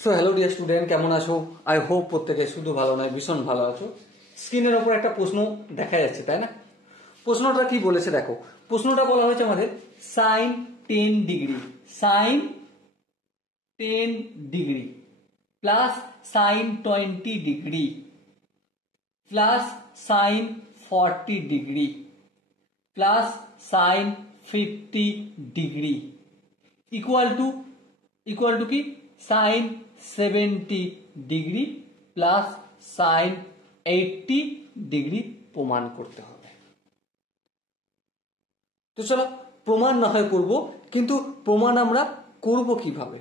So hello dear student, কেমন আছো? I hope প্রত্যেকে শুধু ভালো নয়, ভীষণ ভালো আছো। স্ক্রিনের ওপর একটা প্রশ্ন দেখা যাচ্ছে, তাই না? প্রশ্নটা কি বলেছে দেখো। প্রশ্নটা বলা হয়েছে আমাদের sine 10 degree, sine 10 degree plus sine 20 degree plus sine 40 degree plus sine 50 degree equal to কি sine 70 degree plus sine 80 degree প্রমাণ করতে হবে। তো চলো প্রমাণ না হয় করব, কিন্তু প্রমাণ আমরা করব কিভাবে,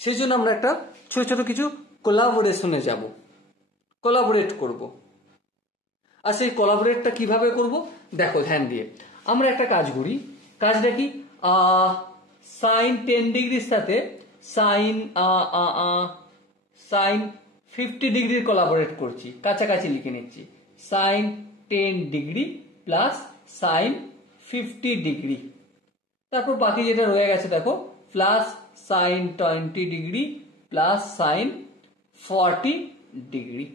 সেই জন্য আমরা একটা ছোট ছোট কিছু কোলাবোরেশনে যাব, কোলাবোরেট করব। আর সেই কোলাবোরেটটা কিভাবে করব দেখো ধ্যান দিয়ে। আমরা একটা কাজ করি, কাজটা কি, সাইন 10 ডিগ্রির সাথে সাইন 50 ডিগ্রির কোলাবোরেট করছি, কাছাকাছি লিখে নিচ্ছি। Sine 10 degree plus sine 50 degree, তারপর বাকি যেটা রয়ে গেছে দেখো plus sine 20 degree plus sine 40 degree.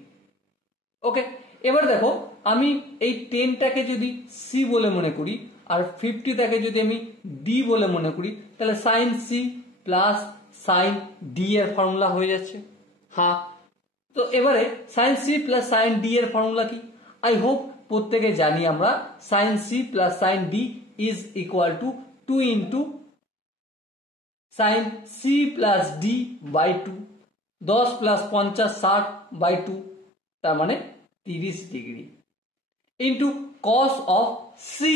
Okay, এবার দেখো আমি এই 10টাকে যদি সি বলে মনে করি আর 50টাকে যদি আমি ডি বলে মনে করি, তাহলে sine c plus sine d এর ফর্মুলা হয়ে যাচ্ছে। হ্যাঁ, তো এবারে sine c plus sine d এর ফর্মুলা কি? আই হোপ প্রত্যেকে জানি আমরা, sine c plus sine d is equal to 2 into sine c plus d by 2, 10 plus 50 60/2, তার মানে 30 degree into cos of c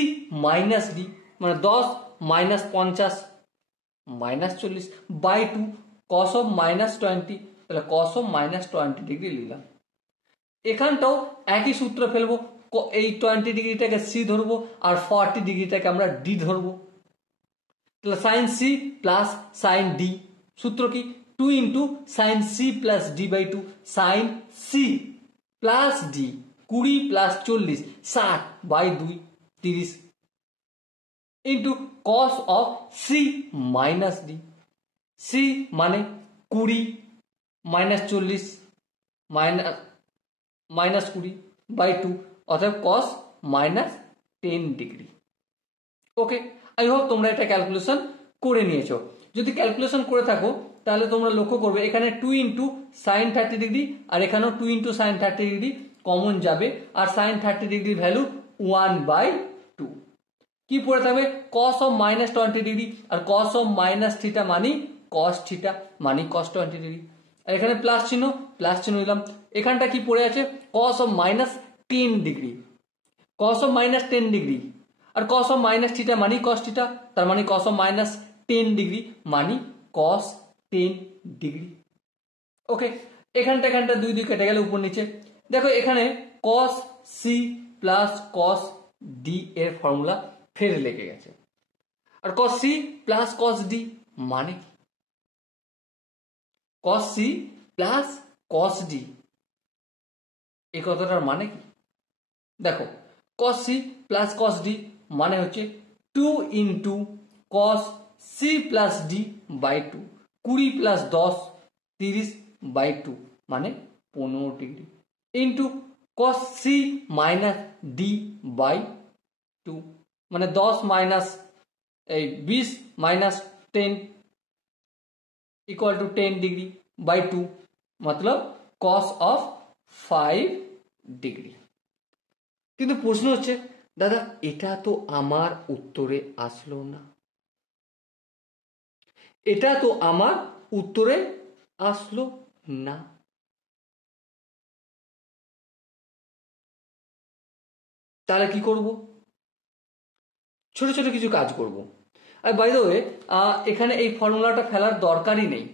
minus d, মানে 10 minus 50 minus 40/2 cos of minus 20, তাহলে কস of minus 20 degree লিখলাম। এখানটাও একই সূত্র ফেলবো, এই 20 ডিগ্রিটাকে সি ধরবো আর 40 ডিগ্রিটাকে আমরা ডি ধরবো। তাহলে sine c plus sine d, সূত্র কি 2 into sine c plus d by 2, sine c plus d 20 plus 40 60/2 30 into cos of c minus d, c মানে 20 মাইনাস 40 মাইনাস 20/2, অর্থাৎ cos minus 10 degree. Okay, I hope তোমরা এটা calculation করে নিয়েছো। যদি calculation করে থাকো তাহলে তোমরা লক্ষ্য করবে এখানে 2 ইন্টু সাইন 30 ডিগ্রি আর এখানেও 2 ইন্টু সাইন 30 ডিগ্রি কমন যাবে, আর সাইন 30 ডিগ্রি ভ্যালু 1/2 কি পড়ে থাকবে, কস অফ মাইনাস 20 ডিগ্রি, আর কস অফ মাইনাস থিটা মানি কস থিটা মানি কস 20 ডিগ্রি, আর এখানে প্লাস চিহ্ন দিলাম। এখানটা কি পড়ে আছে, cos of minus 10 degree, cos of minus 10 degree, আর কস অফ মাইনাস থিটা মানি কস থিটা, তার মানে কস অফ মাইনাস 10 ডিগ্রি মানি কস 10 ডিগ্রি। ওকে, এখানটা দুই কেটে গেলে উপর নিচে। দেখো এখানে cos C plus cos D এর ফর্মুলা ফের লেগে গেছে, আর cos C plus cos D মানে cos C plus cos D, এই কথাটার মানে কি দেখো, cos c plus cos d মানে হচ্ছে 2 into cos c plus d by 2, 20 plus 10 30/2 মানে 15 degree into cos c minus d by 2, মানে 10 মাইনাস 20 মাইনাস 10 ইকুয়াল টু 10 ডিগ্রি/2, মতলব cos অফ 5 ডিগ্রি। কিন্তু প্রশ্ন হচ্ছে দাদা এটা তো আমার উত্তরে আসলো না, এটা তো আমার উত্তরে আসলো না, তাহলে কি করব? ছোট ছোট কিছু কাজ করব। আর বাই দ্য ওয়ে এখানে এই ফর্মুলাটা ফেলার দরকারই নেই,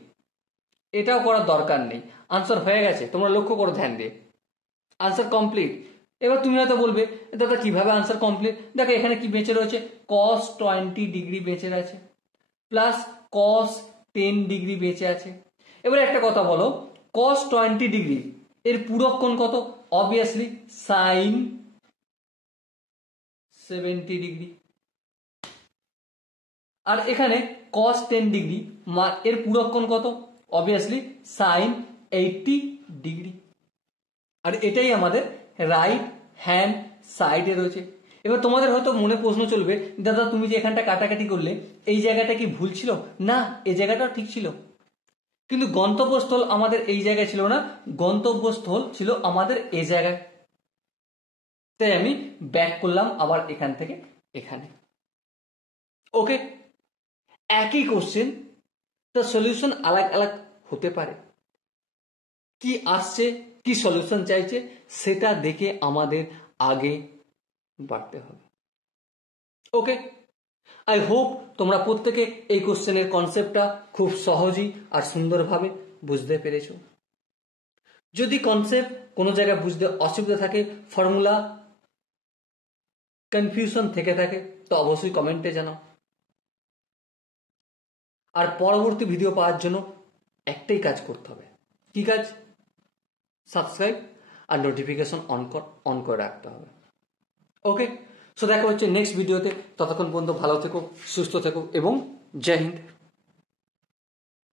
এটাও করার দরকার নেই, আনসার হয়ে গেছে, তোমরা লক্ষ্য করো ধ্যান দিয়ে, আনসার কমপ্লিট। এবার তুমি হয়তো বলবে দাদা কিভাবে আনসার কমপ্লিট, দেখো এখানে কি বেঁচে রয়েছে, cos 20 ডিগ্রি বেঁচে আছে প্লাস cos 10 ডিগ্রি বেঁচে আছে। এবার একটা কথা বলো, cos 20 ডিগ্রি এর পূরক কোণ কত? অবভিয়াসলি সাইন 70 ডিগ্রি, আর এখানে cos 10 ডিগ্রি এর পূরক কোণ কত? Obviously sign 80 degree. আর এটাই আমাদের রাইট হ্যান্ড সাইডে রয়েছে। এবার তোমাদের হয়তো মনে প্রশ্ন চলবে, দাদা তুমি যে এখানটা কাটাকাটি করলে এই জায়গাটা কি ভুল ছিল? না, এই জায়গাটাও ঠিক ছিল, কিন্তু গন্তব্যস্থল আমাদের এই জায়গায় ছিল না, গন্তব্যস্থল ছিল আমাদের এই জায়গায়। তাই আমি ব্যাক করলাম আবার এখান থেকে এখানে। ওকে, একই কোশ্চেন, তার সলিউশন আলাদা আলাদা হতে পারে। কি আসছে, কি সলিউশন চাইছে, সেটা দেখে আমাদের আগে বাড়তে হবে। ওকে, আই হোপ তোমরা প্রত্যেকে এই কোশ্চেনের কনসেপ্টটা খুব সহজেই আর সুন্দরভাবে বুঝতে পেরেছো। যদি কনসেপ্ট কোনো জায়গায় বুঝতে অসুবিধা থাকে, ফর্মুলা কনফিউশন থেকে থাকে, তো অবশ্যই কমেন্টে জানাও। আর পরবর্তী ভিডিও পাওয়ার জন্য একটাই কাজ করতে হবে। কি কাজ? সাবস্ক্রাইব আর নোটিফিকেশন অন করে রাখতে হবে। ওকে, সো দেখা হচ্ছে নেক্সট ভিডিওতে। ততক্ষণ পর্যন্ত ভালো থেকো, সুস্থ থেকো এবং জয় হিন্দ।